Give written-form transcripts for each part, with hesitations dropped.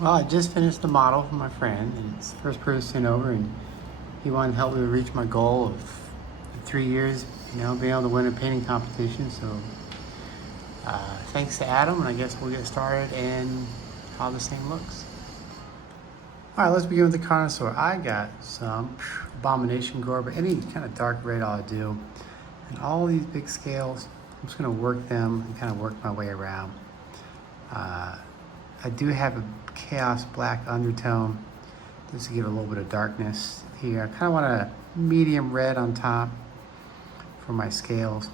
Well, I just finished the model for my friend, and it's the first person over, and he wanted to help me reach my goal of 3 years, being able to win a painting competition. So, thanks to Adam, and I guess we'll get started and how this thing looks. All right, let's begin with the Carnosaur. I got some Abomination Gore, but any kind of dark red I'll do. And all these big scales, I'm just gonna work them and kind of work my way around. I do have a Chaos Black undertone just to give a little bit of darkness here. I kind of want a medium red on top for my scales.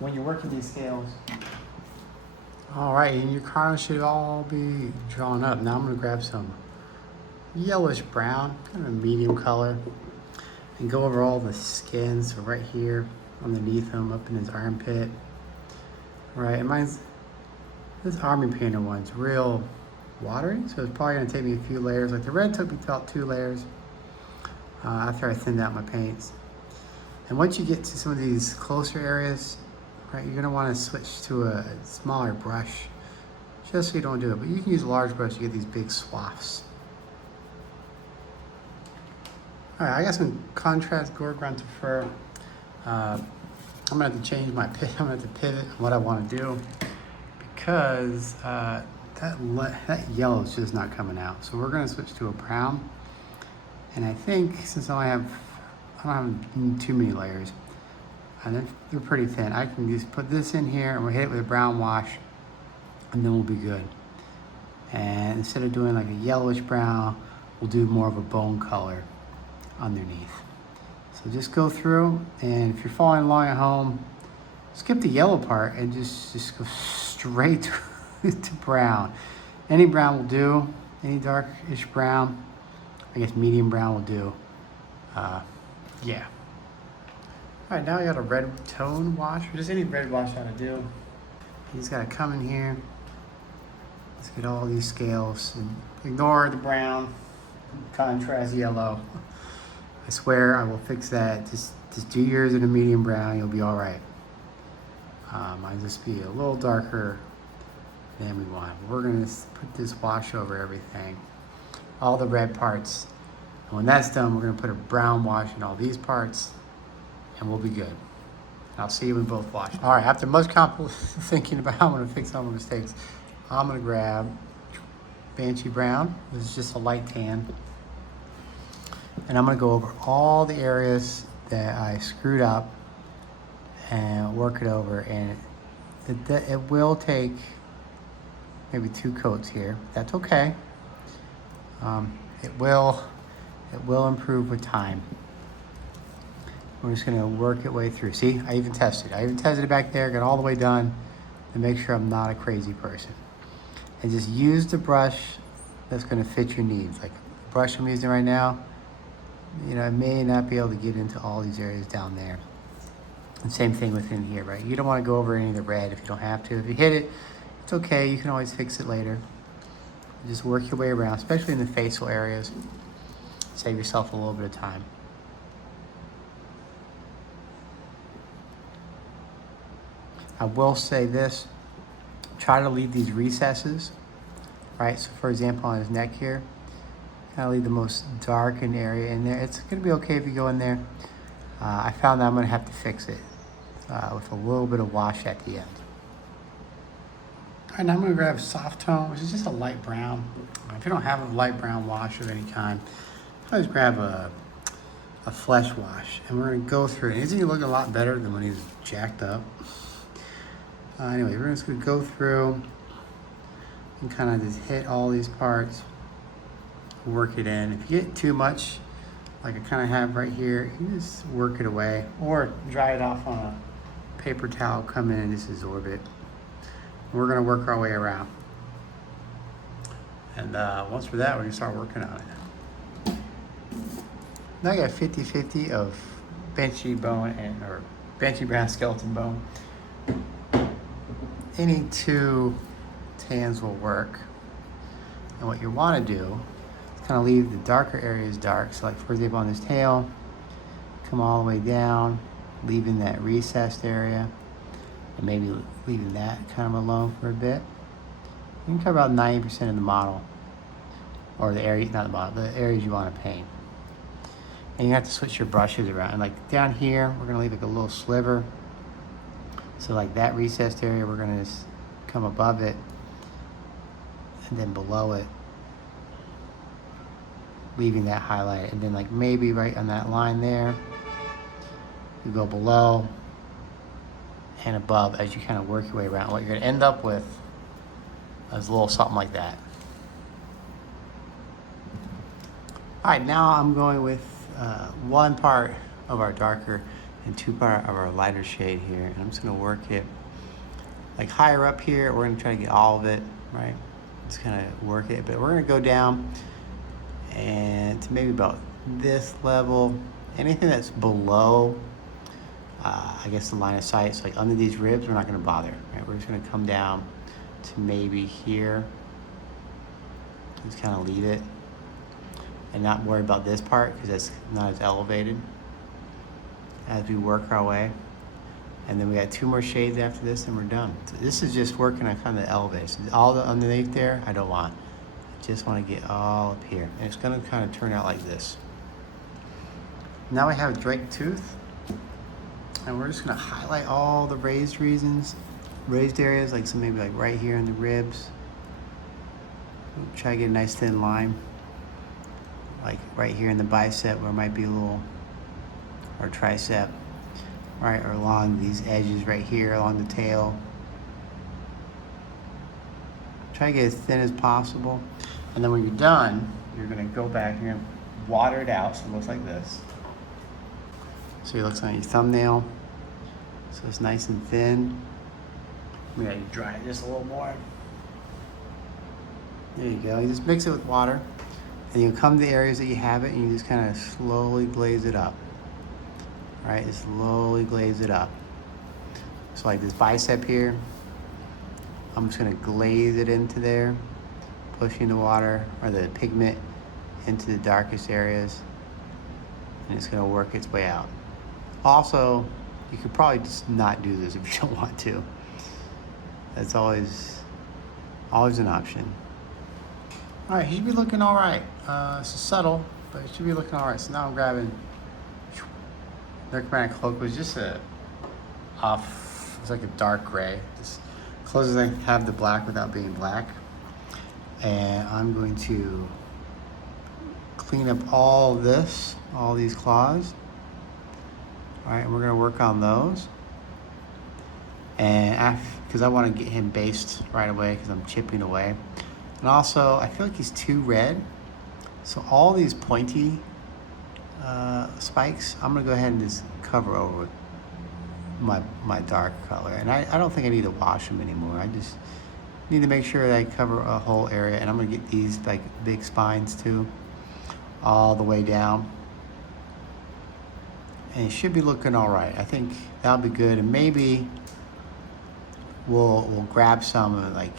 When you're working these scales, all right, and your cards should all be drawn up. Now I'm gonna grab some yellow brown, kind of a medium color, and go over all the skin. So right here, underneath him, up in his armpit. All right, and this army painter one's real watery, so it's probably gonna take me a few layers. Like the red took me about 2 layers after I thinned out my paints. And once you get to some of these closer areas, right, you're gonna wanna switch to a smaller brush, just so you don't do it. But you can use a large brush to get these big swaths. All right, I got some contrast gore grunted fur. I'm gonna have to change my pivot. I'm gonna have to pivot what I wanna do, because that yellow is just not coming out. So we're gonna switch to a brown. And I think since I don't have too many layers, and they're pretty thin, I can just put this in here and we'll hit it with a brown wash, and then we'll be good. And instead of doing like a yellowish brown, we'll do more of a bone color underneath. So just go through, and if you're following along at home, skip the yellow part and just go straight to brown. Any brown will do, any darkish brown. I guess medium brown will do. Yeah. All right, now I got a red tone wash, or just any red wash how to do. You just gotta come in here. Let's get all these scales and ignore the brown, contrast yellow. I swear I will fix that. Just do yours in a medium brown, you'll be all right. Might just be a little darker than we want. We're gonna put this wash over everything, all the red parts. And when that's done, we're gonna put a brown wash in all these parts, and we'll be good. I'll see you when both wash. All right, after much thinking about how I'm gonna fix all my mistakes, I'm gonna grab Banshee Brown. This is just a light tan. And I'm gonna go over all the areas that I screwed up and work it over. And it will take maybe 2 coats here. That's okay. It will improve with time. We're just gonna work it way through. See, I even tested it back there, got all the way done to make sure I'm not a crazy person. And just use the brush that's gonna fit your needs. Like the brush I'm using right now, it may not be able to get into all these areas down there. And same thing within here, right? You don't wanna go over any of the red if you don't have to. If you hit it, it's okay, you can always fix it later. Just work your way around, especially in the facial areas. Save yourself a little bit of time. I will say this, try to leave these recesses, right? So for example, on his neck here, kind of leave the most darkened area in there. It's gonna be okay if you go in there. I found that I'm gonna have to fix it with a little bit of wash at the end. All right, now I'm gonna grab soft tone, which is just a light brown. If you don't have a light brown wash of any kind, always grab a flesh wash, and we're gonna go through it. Isn't he looking a lot better than when he's jacked up? Anyway, we're just gonna go through and kind of just hit all these parts, work it in. If you get too much, like I kind of have right here, you just work it away, or dry it off on a paper towel, come in and just absorb it. We're gonna work our way around. And once we're that, we're gonna start working on it. Now I got 50-50 of Banshee bone or Banshee Brown skeleton bone. Any 2 tans will work. And what you wanna do is kind of leave the darker areas dark. So like for example on this tail, come all the way down, leaving that recessed area, and maybe leaving that kind of alone for a bit. You can cover about 90% of the model. or the area, not the bottom, the areas you want to paint. And you have to switch your brushes around. And like down here, we're gonna leave like a little sliver. So like that recessed area, we're gonna just come above it, and then below it, leaving that highlight. And then like maybe right on that line there, you go below and above as you kind of work your way around. What you're gonna end up with is a little something like that. All right, now I'm going with one part of our darker and two part of our lighter shade here. And I'm just gonna work it like higher up here. We're gonna try to get all of it, right? Just kind of work it, but we're gonna go down and to maybe about this level. Anything that's below, I guess the line of sight, so like under these ribs, we're not gonna bother, right? We're just gonna come down to maybe here. Just kind of leave it and not worry about this part because it's not as elevated as we work our way. And then we got two more shades after this and we're done. So this is just working on kind of the elevation. All the underneath there, I don't want. I just want to get all up here. And it's gonna kind of turn out like this. Now we have a Drake tooth. And we're just gonna highlight all the raised areas, like so maybe like right here in the ribs. Try to get a nice thin line. Like right here in the bicep where it might be a little, or tricep, right, or along these edges right here, along the tail. Try to get as thin as possible. And then when you're done, you're gonna go back and you're gonna water it out so it looks like this. So it looks like your thumbnail. So it's nice and thin. We gotta dry it just a little more. There you go, you just mix it with water. And you come to the areas that you have it and you just kind of slowly glaze it up. Right, just slowly glaze it up. So like this bicep here, I'm just gonna glaze it into there, pushing the water or the pigment into the darkest areas. And it's gonna work its way out. Also, you could probably just not do this if you don't want to. That's always an option. All right, he should be looking all right. It's subtle, but it should be looking all right. So now I'm grabbing their chromatic cloak, was just it's like a dark gray. Just close as I have the black without being black. And I'm going to clean up all this, all these claws. All right, and we're gonna work on those. And because I want to get him based right away because I'm chipping away. And also, I feel like he's too red. So all these pointy spikes, I'm gonna go ahead and just cover over with my dark color. And I don't think I need to wash them anymore. I just need to make sure that I cover a whole area. And I'm gonna get these like big spines too, all the way down. And it should be looking all right. I think that'll be good. And maybe we'll grab some, like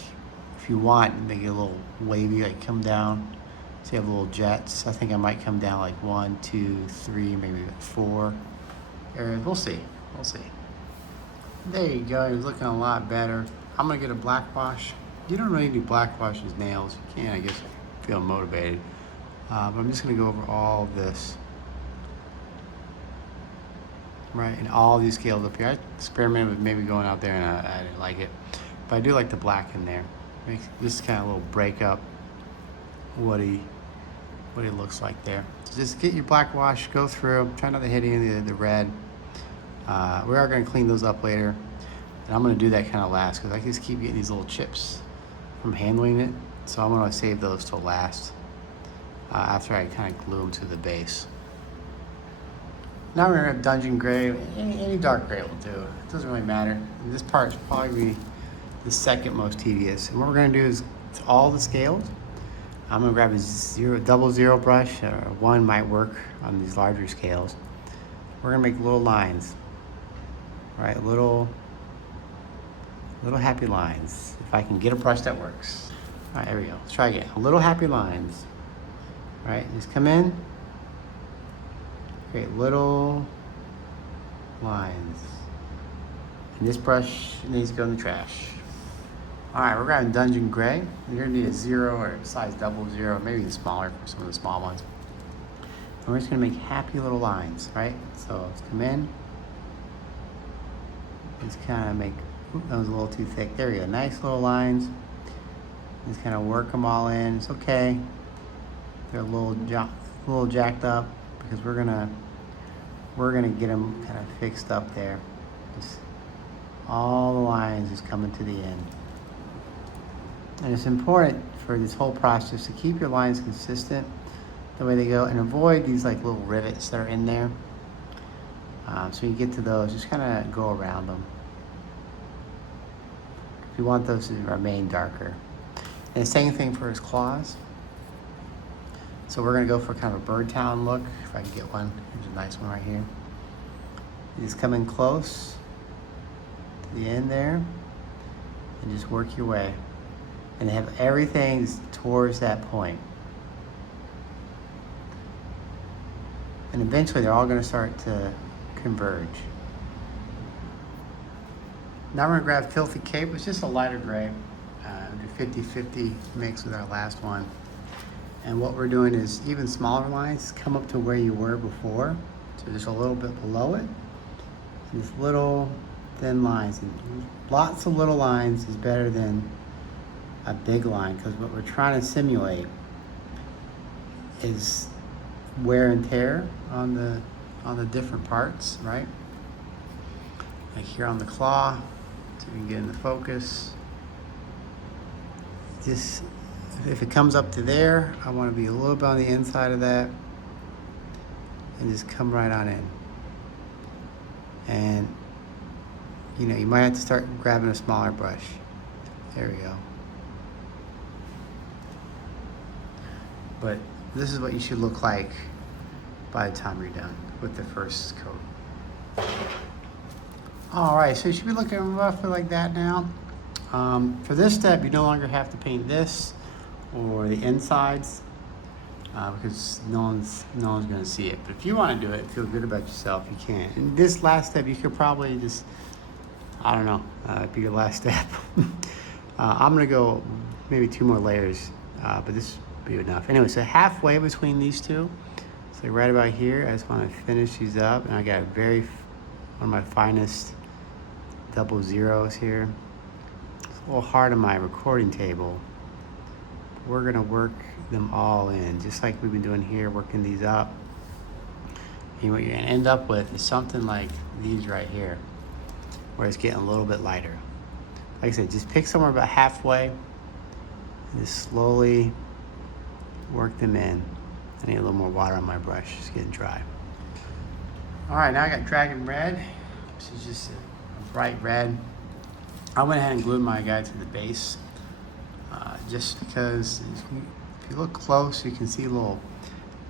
if you want, make it a little wavy, like come down. So you have little jets. I think I might come down like 1, 2, 3, maybe 4 areas. We'll see. There you go. You're looking a lot better. I'm gonna get a black wash. You don't really do black wash his nails. You can, I guess, if you feel motivated. But I'm just gonna go over all of this. Right, and all these scales up here. I experimented with maybe going out there and I didn't like it. But I do like the black in there. Makes this kind of little break up what he looks like there. So just get your black wash, go through, try not to hit any of the red. We are gonna clean those up later. And I'm gonna do that kind of last because I just keep getting these little chips from handling it. So I'm gonna save those till last after I kind of glue them to the base. Now we're gonna have dungeon gray. Any dark gray will do. It doesn't really matter. And this part is probably the second most tedious. And what we're gonna do is to all the scales. I'm gonna grab a double zero brush, or one might work on these larger scales. We're gonna make little lines, right? Little happy lines. If I can get a brush that works. All right, there we go. Let's try again. Little happy lines, right? Just come in. Create little lines. And this brush needs to go in the trash. All right, we're grabbing Dungeon Gray. You're gonna need a 0 or size 00, maybe even smaller for some of the small ones. And we're just gonna make happy little lines, right? So let's come in. Just kind of make, that was a little too thick. There we go, nice little lines. Just kind of work them all in. It's okay. They're a little jacked up because we're gonna get them kind of fixed up there. Just all the lines just coming to the end. And it's important for this whole process to keep your lines consistent the way they go and avoid these like little rivets that are in there. So you get to those, just kind of go around them. We want those to remain darker. And the same thing for his claws. So we're gonna go for kind of a bird town look, if I can get one. Here's a nice one right here. You just come in close to the end there and just work your way. And have everything towards that point. And eventually they're all gonna start to converge. Now we're gonna grab Filthy Cape. It's just a lighter gray. Do 50-50 mix with our last one. And what we're doing is even smaller lines come up to where you were before. So just a little bit below it. And these little thin lines. And lots of little lines is better than a big line, because what we're trying to simulate is wear and tear on the different parts, right? Like here on the claw, so we can get into focus. Just, if it comes up to there, I want to be a little bit on the inside of that and just come right on in. And, you know, you might have to start grabbing a smaller brush. There we go. But this is what you should look like by the time you're done with the first coat. All right, so you should be looking roughly like that now. For this step, you no longer have to paint this or the insides because no one's gonna see it. But if you wanna do it, feel good about yourself, you can. And this last step, you could probably just, I don't know, be your last step. I'm gonna go maybe 2 more layers, but this be enough. Anyway, so halfway between these two, so right about here, I just want to finish these up, and I got one of my finest 00s here. It's a little hard on my recording table. We're gonna work them all in, just like we've been doing here, working these up. And what you're gonna end up with is something like these right here, where it's getting a little bit lighter. Like I said, just pick somewhere about halfway, and just slowly work them in. I need a little more water on my brush, it's getting dry. All right, now I got Dragon Red, which is just a bright red. I went ahead and glued my guy to the base, just because if you look close, you can see little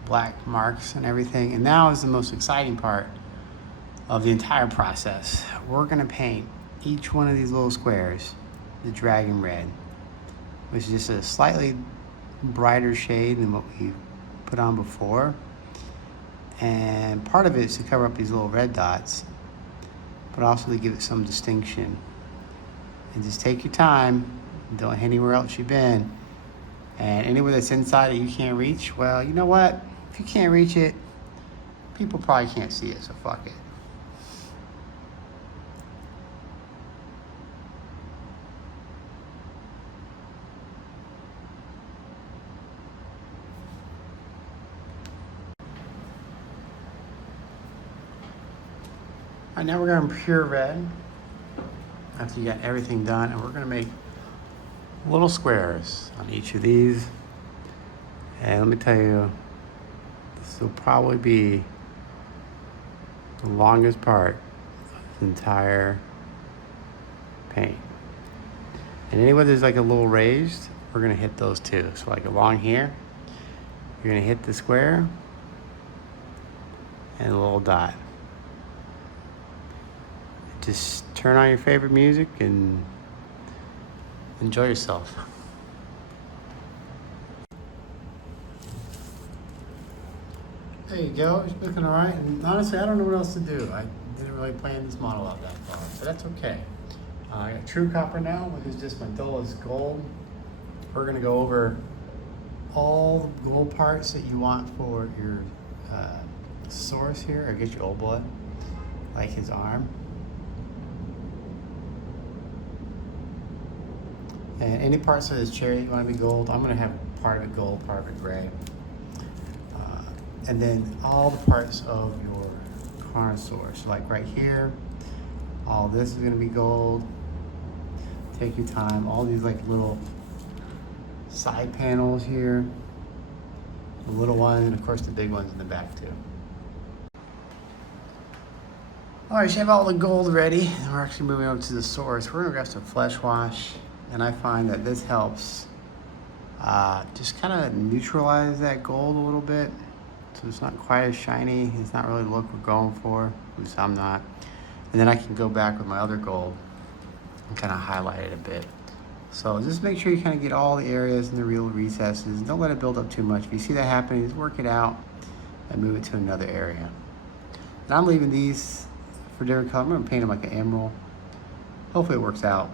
black marks and everything. And now is the most exciting part of the entire process. We're gonna paint each one of these little squares the Dragon Red, which is just a slightly brighter shade than what we put on before. And part of it is to cover up these little red dots, but also to give it some distinction. And just take your time, don't hit anywhere else you've been. And anywhere that's inside that you can't reach, well, you know what? If you can't reach it, people probably can't see it, so fuck it. All right, now we're going pure red after you got everything done, and we're going to make little squares on each of these. And let me tell you, this will probably be the longest part of this entire paint. And anywhere there's like a little raised, we're going to hit those too. So like along here, you're going to hit the square and a little dot. Just turn on your favorite music and enjoy yourself. There you go, it's looking all right. And honestly, I don't know what else to do. I didn't really plan this model out that far, but that's okay. I got true copper now, which is just my dullest gold. We're gonna go over all the gold parts that you want for your source here, or get your old blood, like his arm. And any parts of his chariot you want to be gold. I'm gonna have part of it gold, part of it gray. And then all the parts of your Carnosaur. So like right here, all this is gonna be gold. Take your time. All these like little side panels here, the little ones, and of course the big ones in the back too. All right, so you have all the gold ready, and we're actually moving over to the source. We're gonna grab some flesh wash, and I find that this helps just kind of neutralize that gold a little bit. So it's not quite as shiny. It's not really the look we're going for, at least I'm not. And then I can go back with my other gold and kind of highlight it a bit. So just make sure you kind of get all the areas in the real recesses. Don't let it build up too much. If you see that happening, just work it out and move it to another area. And I'm leaving these for different color. I'm gonna paint them like an emerald. Hopefully it works out.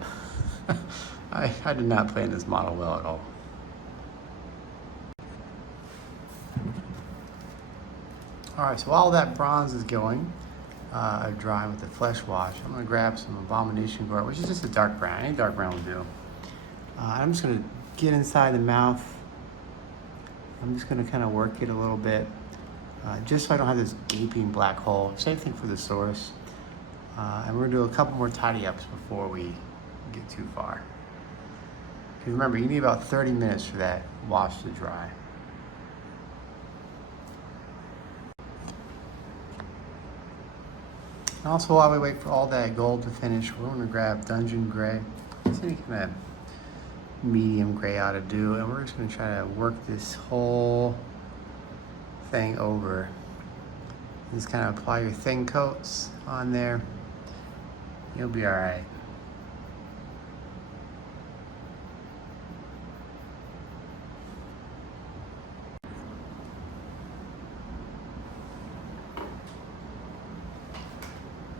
I did not plan this model well at all. All right, so while that bronze is going, drying with the flesh wash, I'm gonna grab some abomination gore, which is just a dark brown. Any dark brown will do. I'm just gonna get inside the mouth. I'm just gonna kind of work it a little bit, just so I don't have this gaping black hole. Same thing for the source. And we're gonna do a couple more tidy ups before we get too far. Because remember, you need about 30 minutes for that wash to dry. And also, while we wait for all that gold to finish, we're gonna grab Dungeon Gray. See any kind of medium gray ought to do, and we're just gonna try to work this whole thing over. Just kind of apply your thin coats on there. You'll be all right.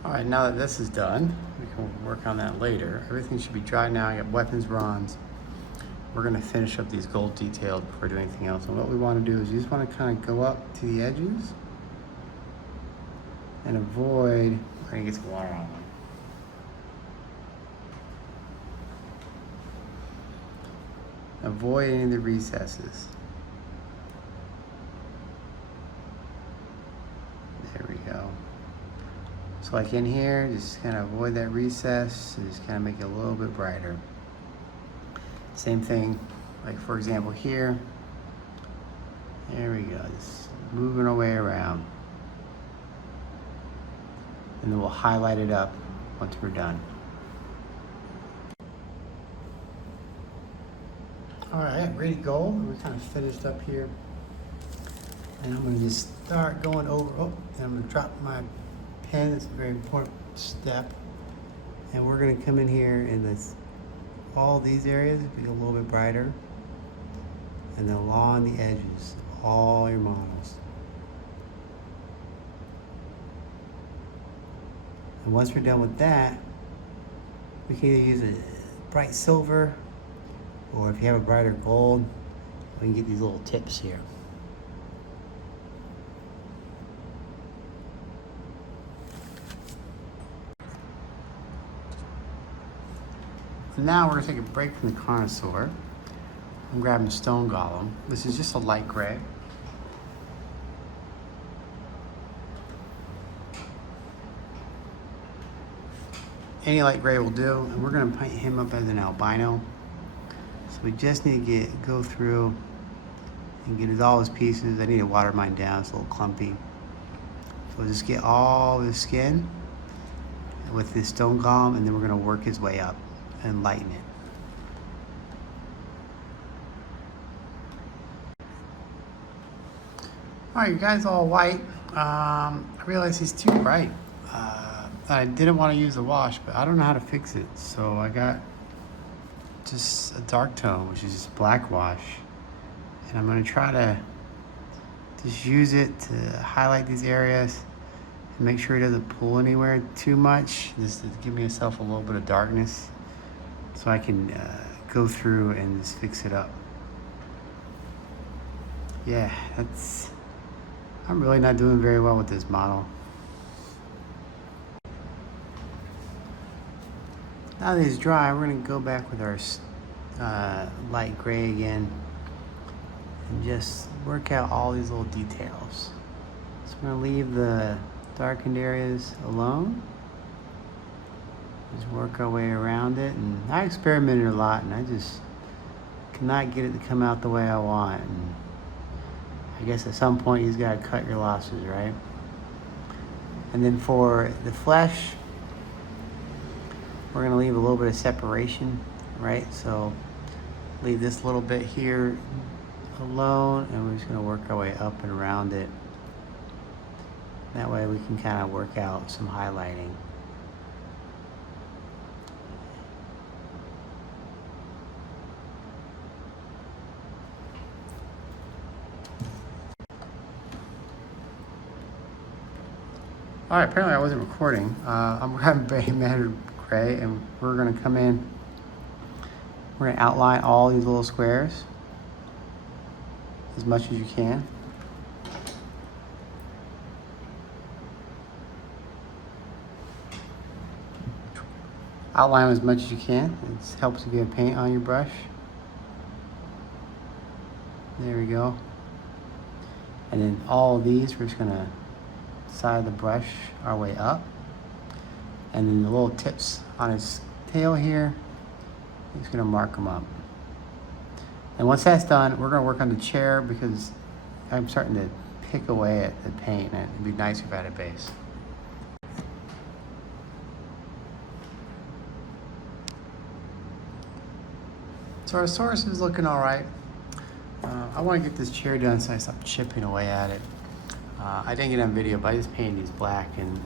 All right, now that this is done, we can work on that later. Everything should be dry now. I got weapons bronze. We're gonna finish up these gold details before doing anything else. And what we wanna do is you just wanna kind of go up to the edges and avoid, we're gonna get some water on them. Avoid any of the recesses. There we go. So like in here, just kind of avoid that recess and just kind of make it a little bit brighter. Same thing, like for example here. There we go, just moving our way around. And then we'll highlight it up once we're done. All right, ready to go. We're kind of finished up here. And I'm gonna just start going over, and I'm gonna drop my pen. It's a very important step. And we're gonna come in here in this, all these areas, be a little bit brighter. And then along the edges, all your models. And once we're done with that, we can either use a bright silver, or if you have a brighter gold, we can get these little tips here. Now we're gonna take a break from the Carnosaur. I'm grabbing a stone golem. This is just a light gray. Any light gray will do, and we're gonna paint him up as an albino. So we just need to go through and get all his pieces. I need to water mine down, it's a little clumpy. So just get all his skin with this stone golem, and then we're gonna work his way up and lighten it. All right, you guys all white. I realize he's too bright. I didn't want to use a wash, but I don't know how to fix it. So I got just a dark tone, which is just black wash. And I'm gonna try to just use it to highlight these areas Make sure it doesn't pull anywhere too much, just to give myself a little bit of darkness so I can go through and just fix it up. Yeah, I'm really not doing very well with this model. Now that it's dry, we're gonna go back with our light gray again and just work out all these little details. So we're gonna leave the darkened areas alone. Just work our way around it. And I experimented a lot and I just cannot get it to come out the way I want. And I guess at some point you just gotta cut your losses, right? And then for the flesh, we're gonna leave a little bit of separation, right? So leave this little bit here alone and we're just gonna work our way up and around it. That way we can kind of work out some highlighting. All right, apparently I wasn't recording. I'm grabbing Bay Matter Gray and we're gonna come in. We're gonna outline all these little squares as much as you can. Outline as much as you can. It helps to get paint on your brush. There we go. And then all of these, we're just gonna side the brush our way up. And then the little tips on his tail here, he's gonna mark them up. And once that's done, we're gonna work on the chair because I'm starting to pick away at the paint and it'd be nicer if I had a base. So our SAURUS is looking all right. I want to get this chair done so I stop chipping away at it. I didn't get on video, but I just painted these black and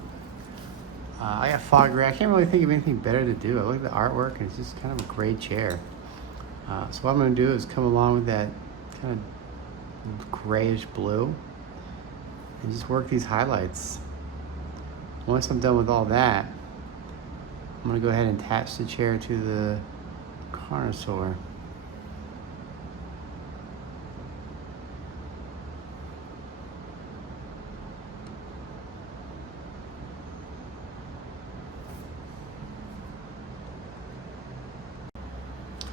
I got fog gray. I can't really think of anything better to do. I look at the artwork and it's just kind of a gray chair. So what I'm going to do is come along with that kind of grayish blue and just work these highlights. Once I'm done with all that, I'm going to go ahead and attach the chair to the Carnosaur.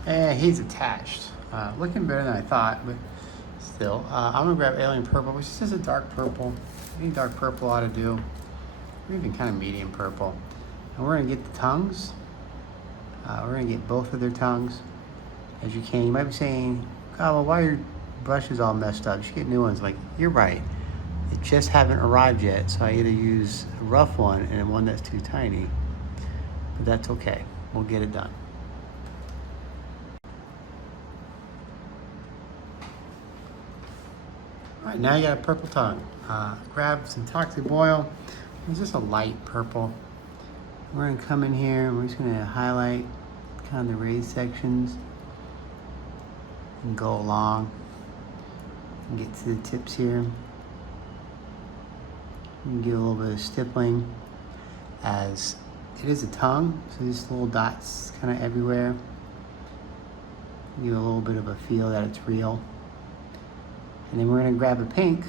And he's attached. Looking better than I thought, but still. I'm gonna grab Alien Purple, which is just a dark purple. Any dark purple ought to do. Or even kind of medium purple. And we're gonna get the tongues. We're gonna get both of their tongues, as you can. You might be saying, God, well, why are your brushes all messed up? You should get new ones. Like, you're right. They just haven't arrived yet, so I either use a rough one and one that's too tiny. But that's okay. We'll get it done. All right, now you got a purple tongue. Grab some toxic oil. It's just a light purple. We're gonna come in here and we're just gonna highlight kind of the raised sections and go along and get to the tips here. And get a little bit of stippling as it is a tongue, so these little dots kind of everywhere. Give a little bit of a feel that it's real. And then we're gonna grab a pink,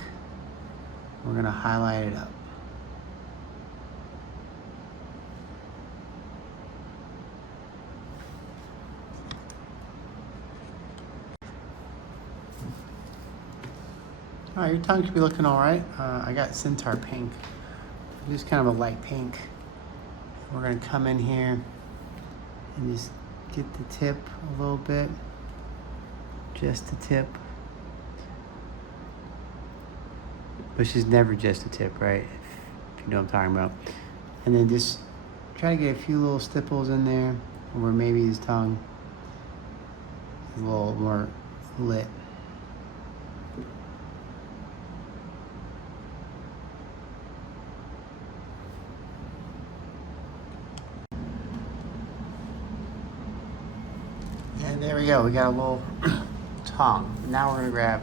we're gonna highlight it up. All right, your tongue should be looking all right. I got Centaur pink, just kind of a light pink. We're gonna come in here and just get the tip a little bit, just the tip. Which is never just a tip, right? If you know what I'm talking about. And then just try to get a few little stipples in there where maybe his tongue is a little more lit. And there we go, we got a little tongue. Now we're gonna grab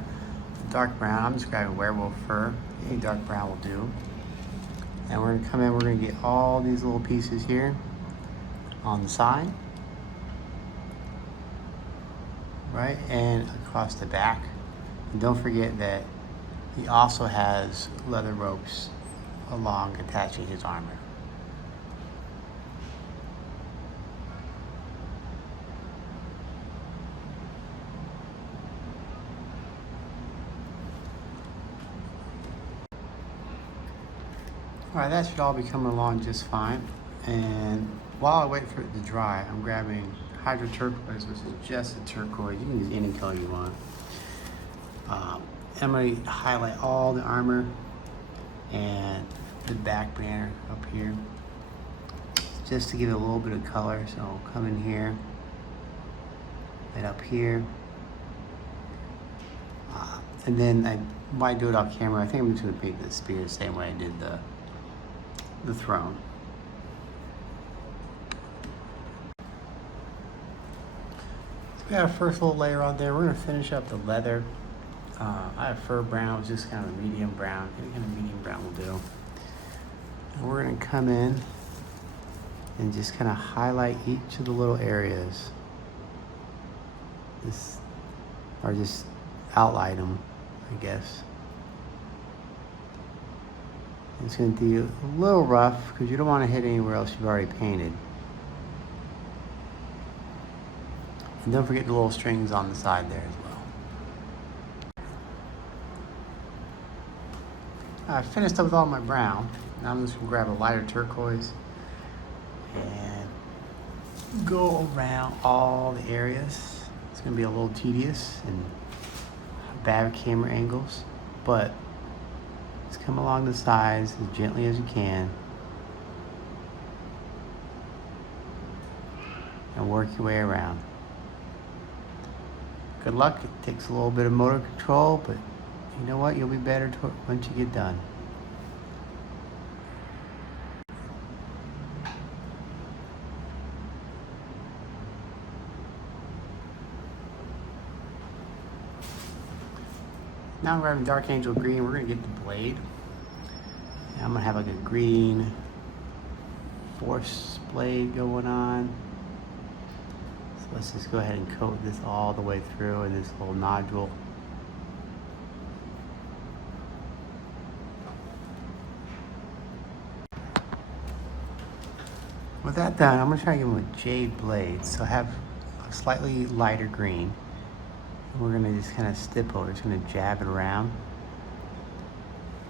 dark brown. I'm just grabbing werewolf fur. Any dark brown will do. And we're gonna come in, we're gonna get all these little pieces here on the side, right, and across the back. And don't forget that he also has leather ropes along attaching his armor. All right, that should all be coming along just fine. And while I wait for it to dry, I'm grabbing Hydro Turquoise, which is just a turquoise. You can use any color you want. I'm going to highlight all the armor and the back banner up here, just to give it a little bit of color. So I'll come in here and up here. And then I might do it off camera. I think I'm just going to paint the spear the same way I did the throne. So we got our first little layer on there. We're going to finish up the leather. I have fur brown, it's just kind of a medium brown. Any kind of medium brown will do. And we're going to come in and just kind of highlight each of the little areas. Or just outline them, I guess. It's going to be a little rough because you don't want to hit anywhere else you've already painted. And don't forget the little strings on the side there as well. I finished up with all my brown. Now I'm just going to grab a lighter turquoise and go around all the areas. It's going to be a little tedious and bad camera angles, but just come along the sides as gently as you can and work your way around. Good luck. It takes a little bit of motor control, but you know what? You'll be better once you get done. Now we're having Dark Angel green. We're going to get the blade. And I'm going to have like a green force blade going on. So let's just go ahead and coat this all the way through in this little nodule. With that done, I'm going to try to give him a Jade blade. So I have a slightly lighter green. We're going to just kind of stip over, just going to jab it around.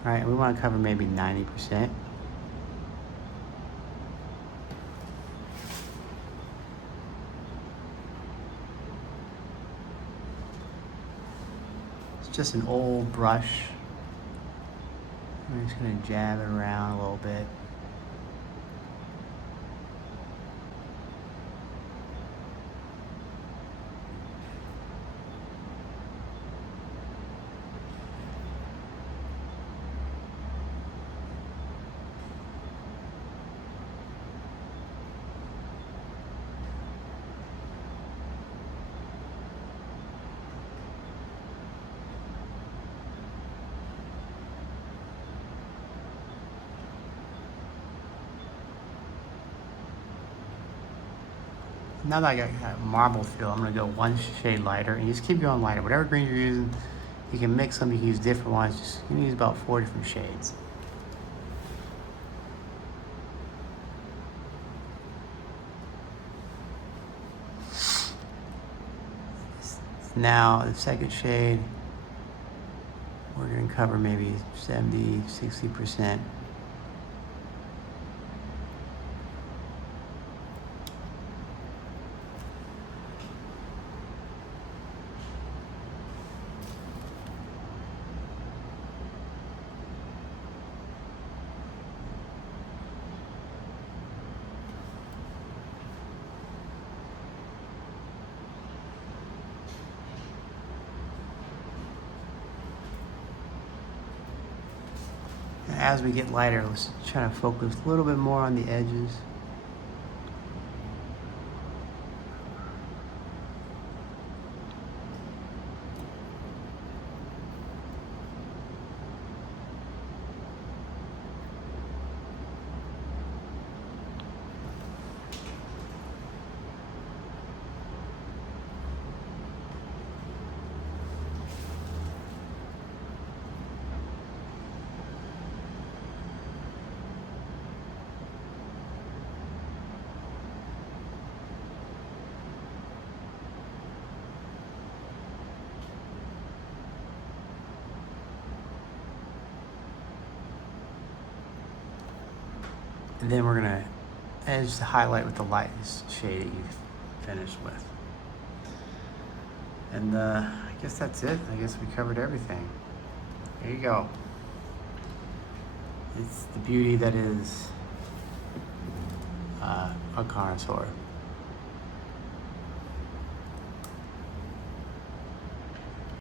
All right, we want to cover maybe 90%. It's just an old brush. We're just going to jab it around a little bit. Now that I got that marble feel, I'm going to go one shade lighter, and you just keep going lighter. Whatever green you're using, you can mix them, you can use different ones. Just, you can use about 4 different shades. Now, the second shade, we're going to cover maybe 70, 60%. As we get lighter, let's try to focus a little bit more on the edges. And then we're gonna edge the highlight with the light shade that you've finished with. And I guess that's it. I guess we covered everything. There you go. It's the beauty that is a Carnosaur.